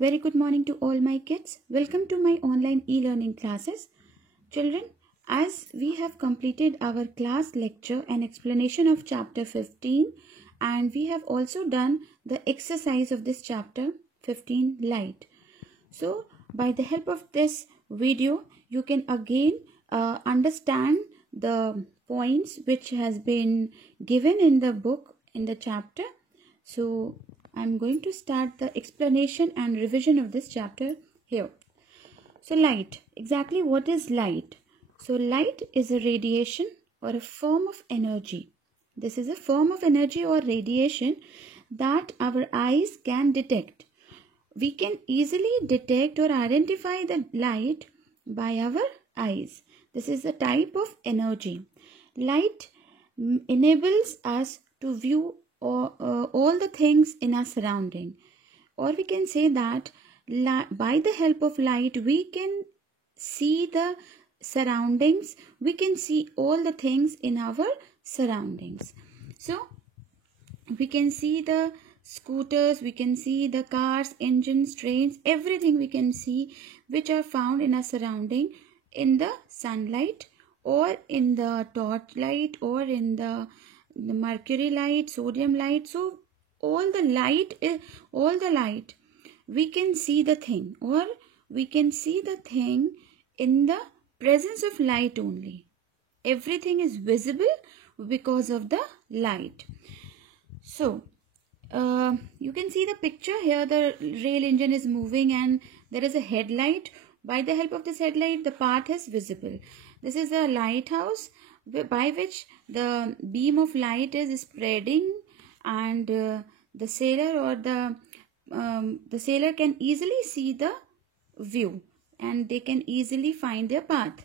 Very good morning to all my kids. Welcome to my online e-learning classes. Children, as we have completed our class lecture and explanation of chapter 15, and we have also done the exercise of this chapter 15, light. So by the help of this video, you can again understand the points which has been given in the book in the chapter. So I'm going to start the explanation and revision of this chapter here. So light, exactly what is light? So light is a radiation or a form of energy. This is a form of energy or radiation that our eyes can detect. We can easily detect or identify the light by our eyes. This is a type of energy. Light enables us to view all the things in our surrounding, or we can say that by the help of light we can see the surroundings, we can see all the things in our surroundings. So we can see the scooters, we can see the cars, engines, trains, everything we can see which are found in our surrounding in the sunlight or in the torchlight or in the mercury light, sodium light. So all the light we can see the thing, or we can see the thing in the presence of light only. Everything is visible because of the light. So you can see the picture here. The rail engine is moving and there is a headlight. By the help of this headlight, the path is visible. This is a lighthouse by which the beam of light is spreading, and the sailor or the sailor can easily see the view and they can easily find their path.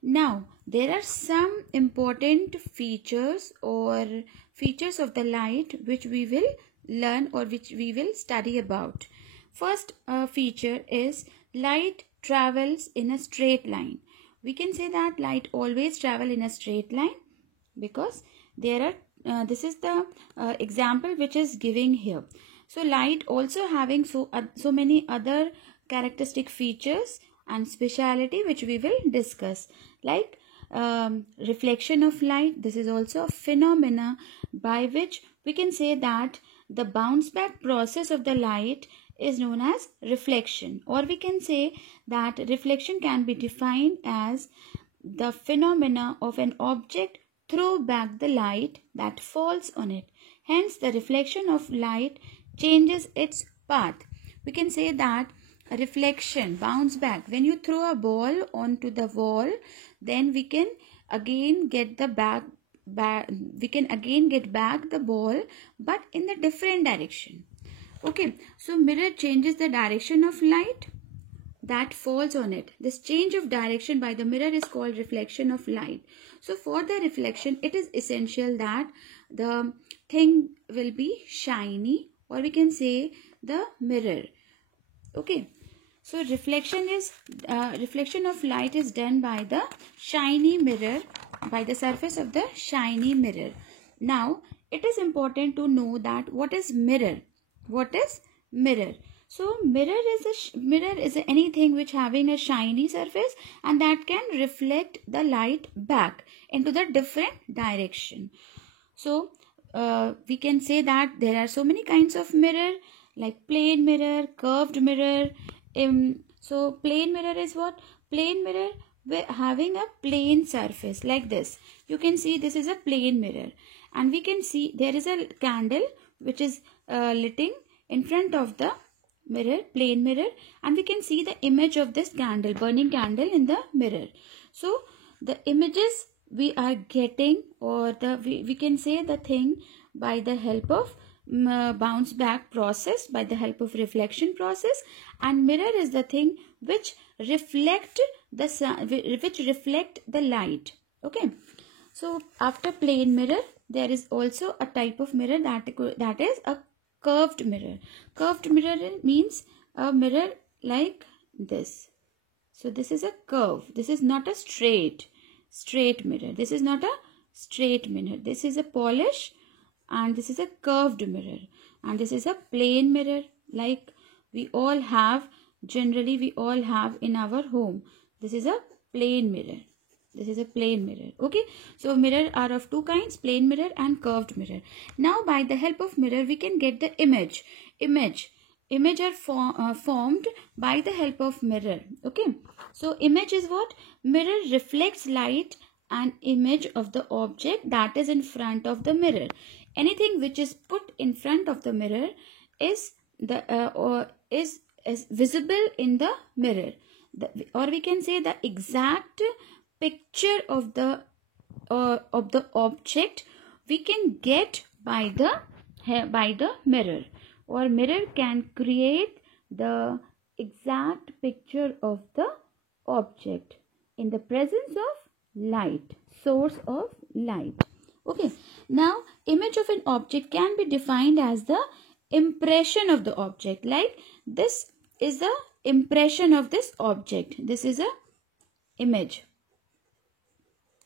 Now there are some important features or features of the light which we will learn or which we will study about. First feature is light travels in a straight line. We can say that light always travel in a straight line because there are this is the example which is giving here. So light also having so many other characteristic features and speciality which we will discuss, like reflection of light. This is also a phenomena by which we can say that the bounce back process of the light is known as reflection, or we can say that reflection can be defined as the phenomena of an object throw back the light that falls on it. Hence the reflection of light changes its path. We can say that a reflection, bounce back, when you throw a ball onto the wall, then we can again get the back the ball, but in the different direction. Okay, so mirror changes the direction of light that falls on it. This change of direction by the mirror is called reflection of light. So for the reflection, it is essential that the thing will be shiny, or we can say the mirror. Okay, so reflection of light is done by the shiny mirror, by the surface of the shiny mirror. Now it is important to know that what is mirror. What is mirror? So mirror is anything which having a shiny surface and that can reflect the light back into the different direction. So we can say that there are so many kinds of mirror, like plane mirror, curved mirror. So plane mirror is what? Plane mirror having a plane surface like this. You can see this is a plane mirror, and we can see there is a candle which is lighting in front of the mirror, plane mirror, and we can see the image of this candle, burning candle in the mirror. So the images we are getting, or we can say the thing by the help of bounce back process, by the help of reflection process, and mirror is the thing which reflect the light. Okay, so after plane mirror there is also a type of mirror that is a curved mirror. Curved mirror means a mirror like this. So this is a curve. This is not a straight mirror. This is not a straight mirror. This is a polish, and this is a curved mirror, and this is a plane mirror like we all have, generally we all have in our home. This is a plane mirror. This is a plane mirror. Okay, so mirror are of two kinds, plane mirror and curved mirror. Now by the help of mirror we can get the image are formed by the help of mirror. Okay, so image is what? Mirror reflects light and image of the object that is in front of the mirror. Anything which is put in front of the mirror is visible in the mirror, or we can say the exact picture of the object we can get by the mirror, or mirror can create the exact picture of the object in the presence of light, source of light. Okay, now image of an object can be defined as the impression of the object. Like this is the impression of this object. This is a image.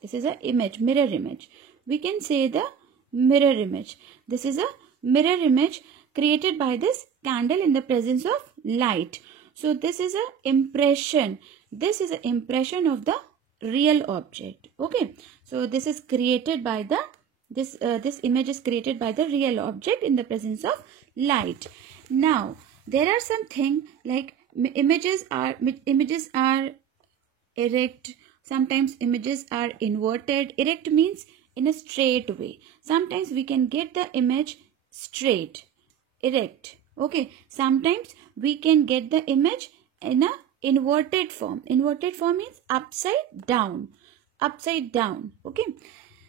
This is a image, mirror image. We can say the mirror image. This is a mirror image created by this candle in the presence of light. So this is a impression. This is an impression of the real object. Okay, so this is created by the this image is created by the real object in the presence of light. Now there are some things like images are erect. Sometimes images are inverted. Erect means in a straight way. Sometimes we can get the image straight, erect. Okay, sometimes we can get the image in a inverted form. Inverted form means upside down. Okay,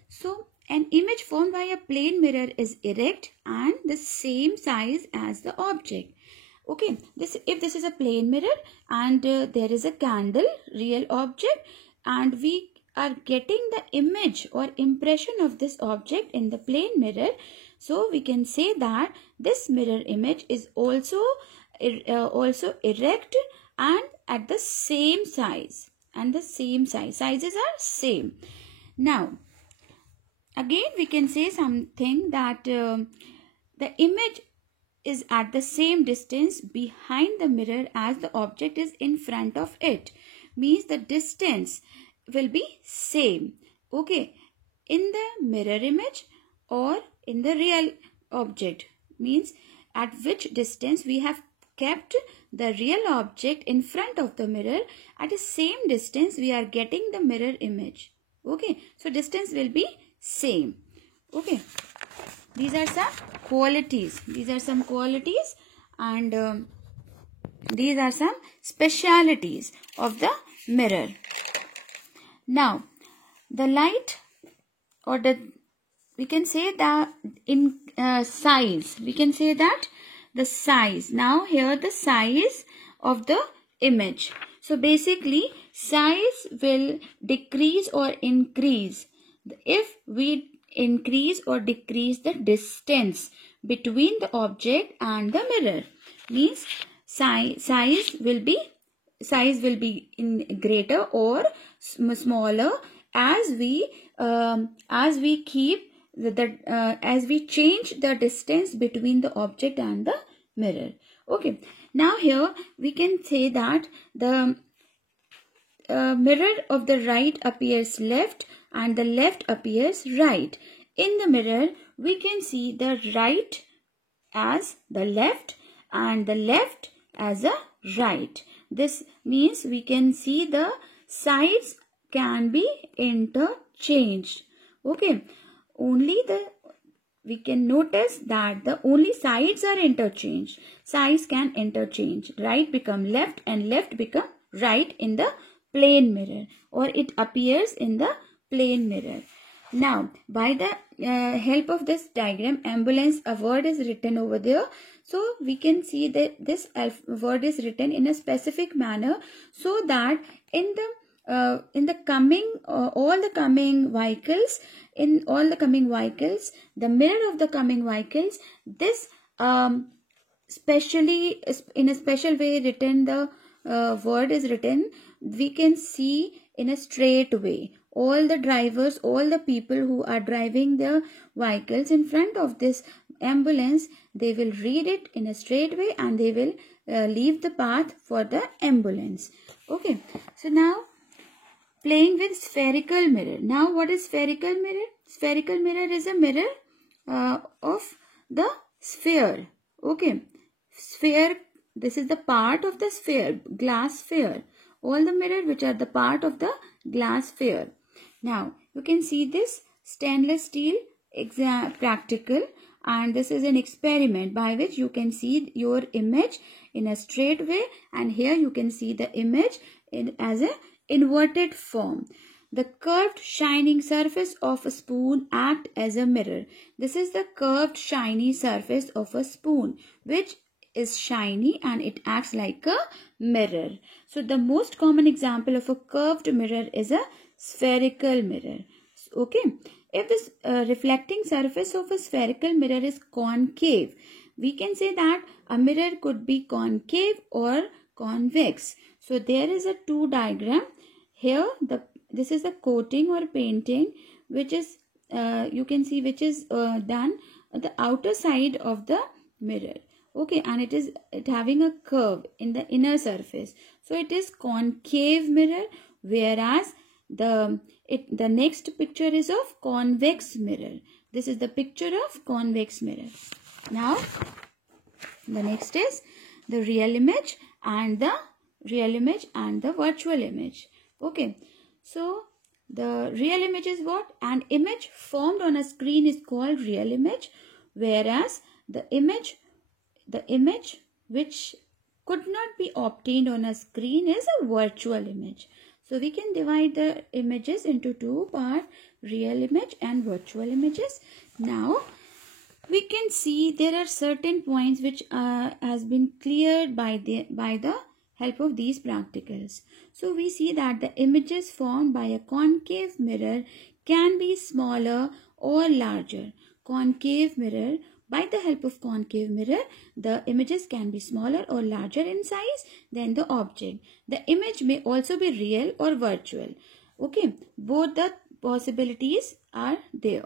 so an image formed by a plane mirror is erect and the same size as the object. Okay, if this is a plane mirror and there is a candle, real object, and we are getting the image or impression of this object in the plane mirror, so we can say that this mirror image is also erect and at the same size, sizes are same. Now again we can say something that the image is at the same distance behind the mirror as the object is in front of it. Means the distance will be same. Okay, in the mirror image or in the real object, means at which distance we have kept the real object in front of the mirror, at the same distance we are getting the mirror image. Okay, so distance will be same. Okay, these are some qualities. And these are some specialities of the mirror. Now the light, or we can say that in size, we can say that the size. Now here the size of the image. So basically size will decrease or increase if we increase or decrease the distance between the object and the mirror. Means size will be in greater or smaller as we keep as we change the distance between the object and the mirror. Okay, now here we can say that the mirror of the right appears left and the left appears right. In the mirror we can see the right as the left and the left as a right. This means we can see the sides can be interchanged. Okay, we can notice that the only sides are interchanged. Sides can interchange. Right become left and left become right in the plane mirror, or it appears in the plane mirror. Now by the help of this diagram, ambulance, a word is written over there. So we can see that this word is written in a specific manner, so that in the coming all the coming vehicles, the mirror of the coming vehicles, this specially in a special way written, the word is written, we can see in a straight way. All the drivers, all the people who are driving their vehicles in front of this ambulance, they will read it in a straight way and they will leave the path for the ambulance. Okay, so now playing with spherical mirror. Now what is spherical mirror? Spherical mirror is a mirror of the sphere. Okay, sphere, this is the part of the sphere, glass sphere. All the mirror which are the part of the glass sphere. Now you can see this stainless steel practical, and this is an experiment by which you can see your image in a straight way, and here you can see the image as a inverted form. The curved shining surface of a spoon acts as a mirror. This is the curved shiny surface of a spoon which is shiny and it acts like a mirror. So the most common example of a curved mirror is a spherical mirror. Okay, if this reflecting surface of a spherical mirror is concave, we can say that a mirror could be concave or convex. So there is a two diagram here. This is a coating or painting which is you can see which is done at the outer side of the mirror. Okay, and it having a curve in the inner surface. So it is concave mirror, whereas the next picture is of convex mirror. This is the picture of convex mirror. Now the next is the real image and the virtual image. Okay, so the real image is what? An image formed on a screen is called real image, whereas the image which could not be obtained on a screen is a virtual image. So we can divide the images into two parts, real image and virtual images. Now we can see there are certain points which has been cleared by the help of these practicals. So we see that the images formed by a concave mirror can be smaller or larger. Concave mirror, by the help of concave mirror, the images can be smaller or larger in size than the object. The image may also be real or virtual. Okay, both the possibilities are there.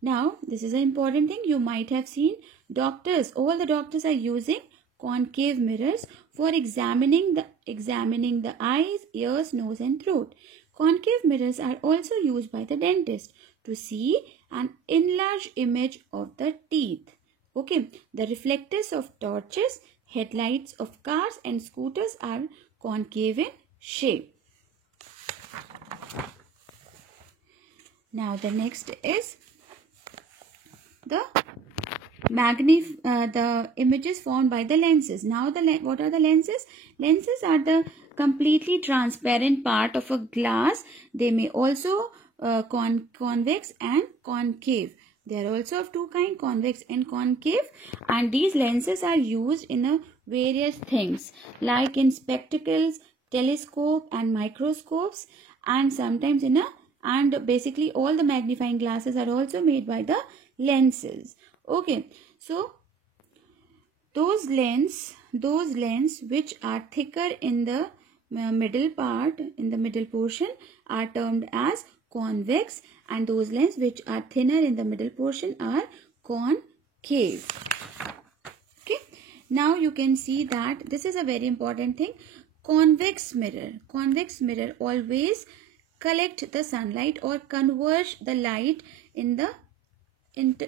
Now, this is an important thing. You might have seen doctors, all the doctors are using concave mirrors for examining the eyes, ears, nose and throat. Concave mirrors are also used by the dentist to see an enlarged image of the teeth. Okay, the reflectors of torches, headlights of cars and scooters are concave in shape. Now the next is the images formed by the lenses. Now what are the lenses? Lenses are the completely transparent part of a glass. They may also convex and concave. They are also of two kinds, convex and concave, and these lenses are used in various things like in spectacles, telescope and microscopes, and sometimes and basically all the magnifying glasses are also made by the lenses. Okay, so those lens which are thicker in the middle part, in the middle portion, are termed as convex, and those lenses which are thinner in the middle portion are concave. Okay, now you can see that this is a very important thing. Convex mirror always collect the sunlight or converge the light in the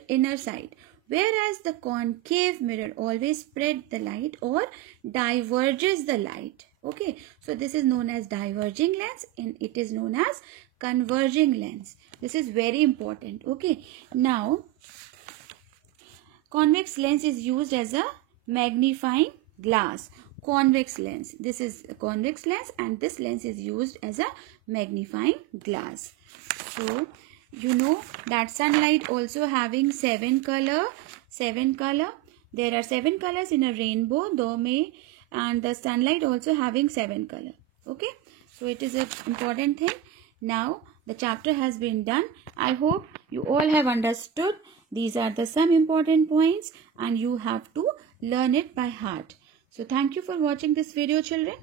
inner side, whereas the concave mirror always spread the light or diverges the light. Okay, so this is known as diverging lens and it is known as converging lens. This is very important. Okay, now convex lens is used as a magnifying glass. Convex lens, this is a convex lens and this lens is used as a magnifying glass. So you know that sunlight also having seven color. There are 7 colors in a rainbow, and the sunlight also having 7 color. Okay, so it is an important thing. Now the chapter has been done. I hope you all have understood. These are the some important points and you have to learn it by heart. So thank you for watching this video, children.